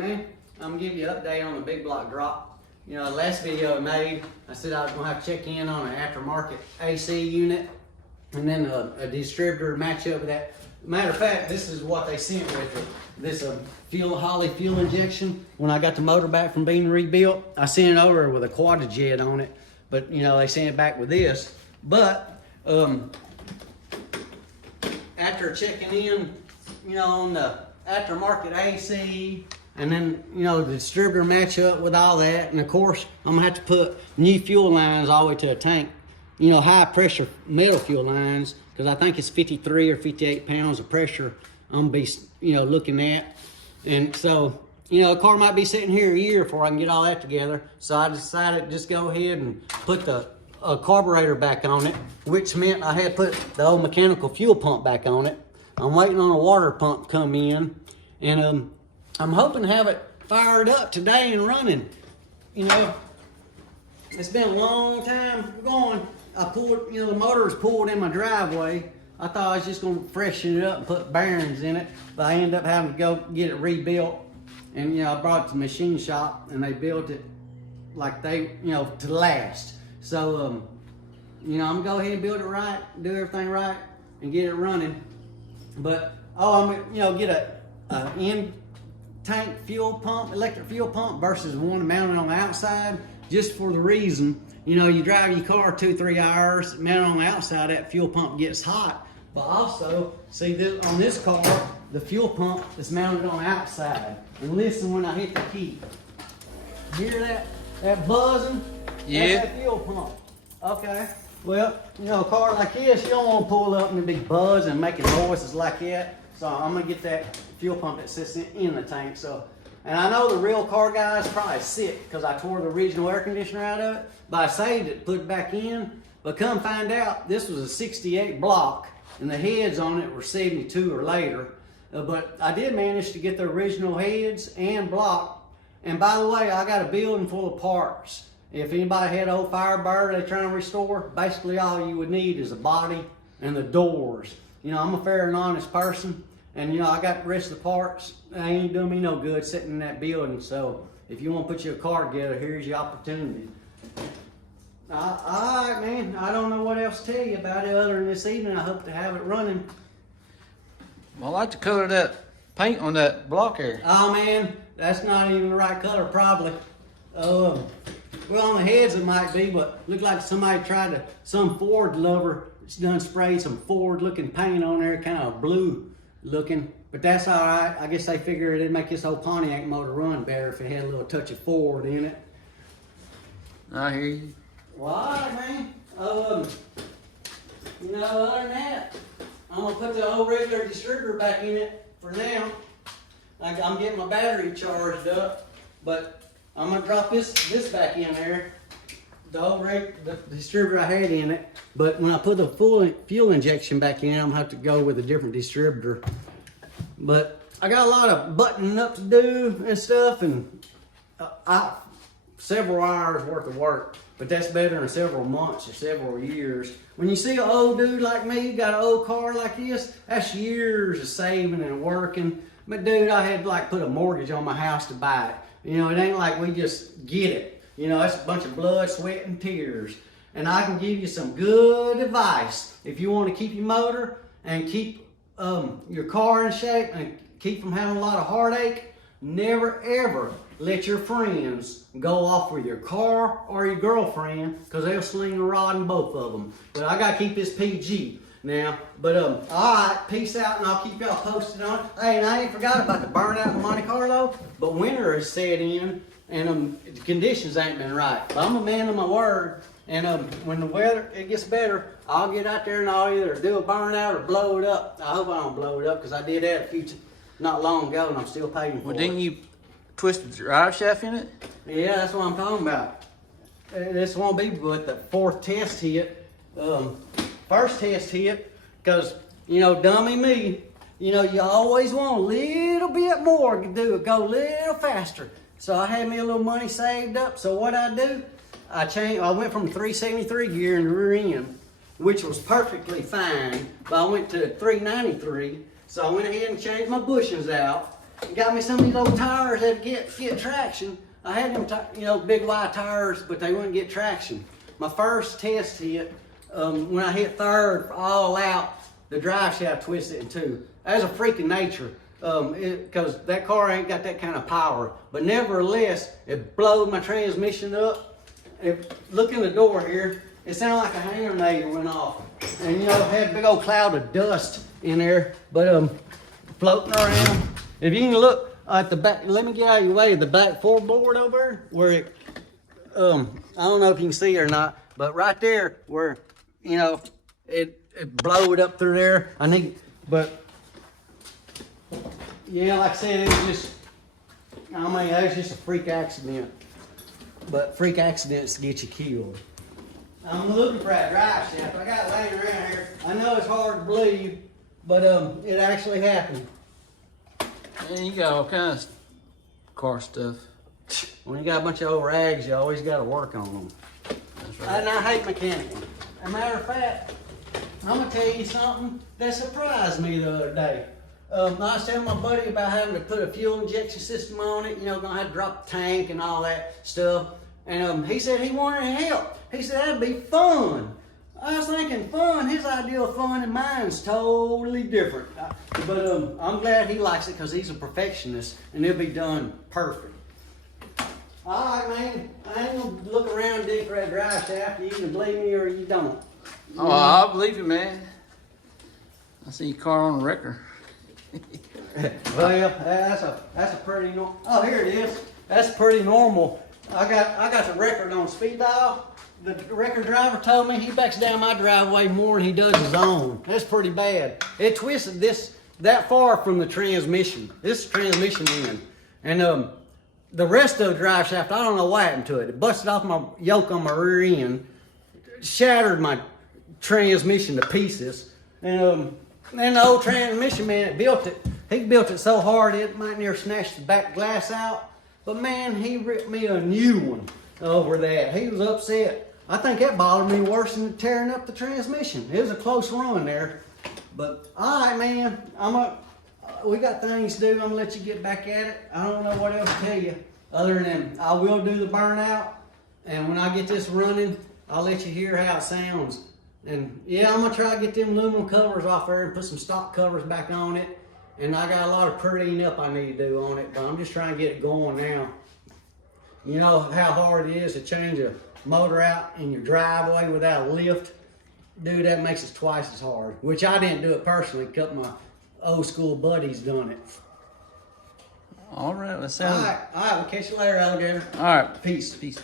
man, I'm gonna give you an update on the big block drop. You know, the last video I made, I said I was gonna have to check in on an aftermarket AC unit and then a distributor match up with that. Matter of fact, this is what they sent with it. This Holley fuel injection. When I got the motor back from being rebuilt, I sent it over with a Quadajet on it. But you know, they sent it back with this. But after checking in, you know, on the aftermarket AC, and then, you know, the distributor match up with all that, and of course, I'm gonna have to put new fuel lines all the way to a tank. You know, high pressure metal fuel lines, because I think it's 53 or 58 pounds of pressure I'm gonna be, you know, looking at. And so, you know, the car might be sitting here a year before I can get all that together. So I decided to just go ahead and put the carburetor back on it, which meant I had to put the old mechanical fuel pump back on it. I'm waiting on a water pump to come in, and I'm hoping to have it fired up today and running. You know, it's been a long time going. I pulled, you know, the motor was pulled in my driveway. I thought I was just gonna freshen it up and put bearings in it, but I ended up having to go get it rebuilt. And, you know, I brought it to the machine shop and they built it like they, you know, to last. So, you know, I'm gonna go ahead and build it right, do everything right, and get it running. But, I'm gonna, you know, get a in-tank fuel pump, electric fuel pump versus one mounted on the outside, just for the reason, you know, you drive your car 2-3 hours, mounted on the outside, that fuel pump gets hot. But also, see this, on this car, the fuel pump is mounted on the outside. And listen when I hit the key. Hear that buzzing? Yeah. That's that fuel pump. Okay. Well, you know, a car like this, you don't want to pull up and the big buzz and making noises like that. So I'm gonna get that fuel pump that sits in the tank. So, and I know the real car guys probably sick because I tore the original air conditioner out of it, but I saved it, put it back in. But come find out, this was a 68 block and the heads on it were 72 or later. But I did manage to get the original heads and block. And by the way, I got a building full of parts. If anybody had old Firebird they're trying to restore, basically all you would need is a body and the doors. You know, I'm a fair and honest person, and you know, I got the rest of the parts. They ain't doing me no good sitting in that building. So if you want to put your car together, here's your opportunity. All right, man. I don't know what else to tell you about it other than this evening. I hope to have it running. I like the color of that paint on that block here. Oh man, that's not even the right color probably. Well, on the heads it might be, but looked like somebody tried to, some Ford lover done sprayed some Ford looking paint on there, kind of blue looking. But that's all right. I guess they figured it'd make this old Pontiac motor run better if it had a little touch of Ford in it. I hear you. Well, all right, man. You know, other than that, I'm gonna put the old regular distributor back in it for now. Like, I'm getting my battery charged up, but I'm gonna drop this back in there. The old the distributor I had in it. But when I put the fuel injection back in, I'm gonna have to go with a different distributor. But I got a lot of buttoning up to do and stuff, and several hours worth of work. But that's better than several months or several years. When you see an old dude like me, got an old car like this, that's years of saving and working. But dude, I had to like put a mortgage on my house to buy it. You know, it ain't like we just get it. You know, that's a bunch of blood, sweat, and tears. And I can give you some good advice. If you want to keep your motor and keep your car in shape and keep from having a lot of heartache, never ever let your friends go off with your car or your girlfriend, because they'll sling a rod in both of them. But I gotta keep this PG now. But all right, peace out, and I'll keep y'all posted on it. Hey, and I ain't forgot about the burnout in Monte Carlo, but winter has set in, and the conditions ain't been right. But I'm a man of my word, and when the weather it gets better, I'll get out there and I'll either do a burnout or blow it up. I hope I don't blow it up, because I did that not long ago, and I'm still paying for it. Well, didn't you twist the drive shaft in it? Yeah, that's what I'm talking about. This won't be but the fourth test hit. First test hit, because, you know, dummy me, you know, you always want a little bit more to do it, go a little faster. So I had me a little money saved up. So what I do, I went from 373 gear in the rear end, which was perfectly fine, but I went to 393. So I went ahead and changed my bushings out. got me some of these old tires that get traction. I had them, big wide tires, but they wouldn't get traction. My first test hit, when I hit third all out, the drive shaft twisted in two. That's a freaking nature, because that car ain't got that kind of power. But nevertheless, it blowed my transmission up. Look in the door here. It sounded like a hanger nail went off. And had a big old cloud of dust in there, but floating around. If you can look at the back, let me get out of your way, the back floorboard over there, where it, I don't know if you can see it or not, but right there where, it blowed up through there. Yeah, like I said, it was just a freak accident. But freak accidents get you killed. I'm looking for that drive shaft. I got it laying around here. I know it's hard to believe, but it actually happened. Man, you got all kinds of car stuff. When you got a bunch of old rags, you always got to work on them. That's right. And I hate mechanics. As a matter of fact, I'm going to tell you something that surprised me the other day. I was telling my buddy about having to put a fuel injection system on it, going to have to drop the tank and all that stuff. And he said he wanted help. He said that'd be fun. I was thinking fun, his idea of fun and mine's totally different. But I'm glad he likes it because he's a perfectionist and it'll be done perfect. All right, man, I ain't gonna look around and dig for that drive shaft. You can believe me or you don't. Oh, I believe you, man. I see your car on the wrecker. Well, that's a pretty normal. Oh, here it is. That's pretty normal. I got the record on speed dial. The record driver told me he backs down my driveway more than he does his own. That's pretty bad. It twisted this that far from the transmission. This is transmission end. And the rest of the drive shaft, I don't know what happened to it. It busted off my yoke on my rear end, shattered my transmission to pieces. And the old transmission man that built it, he built it so hard it might near snatched the back glass out. But man, he ripped me a new one over that. He was upset. I think that bothered me worse than tearing up the transmission. It was a close run there. But all right, man, we got things to do. I'm gonna let you get back at it. I don't know what else to tell you other than I will do the burnout. And when I get this running, I'll let you hear how it sounds. And yeah, I'm gonna try to get them aluminum covers off there and put some stock covers back on it. And I got a lot of prettying up I need to do on it, but I'm just trying to get it going now. You know how hard it is to change a motor out in your driveway without a lift? Dude, that makes it twice as hard. Which I didn't do it personally, a couple of my old school buddies done it. All right, let's All right, we'll catch you later, alligator. All right, Peace. peace.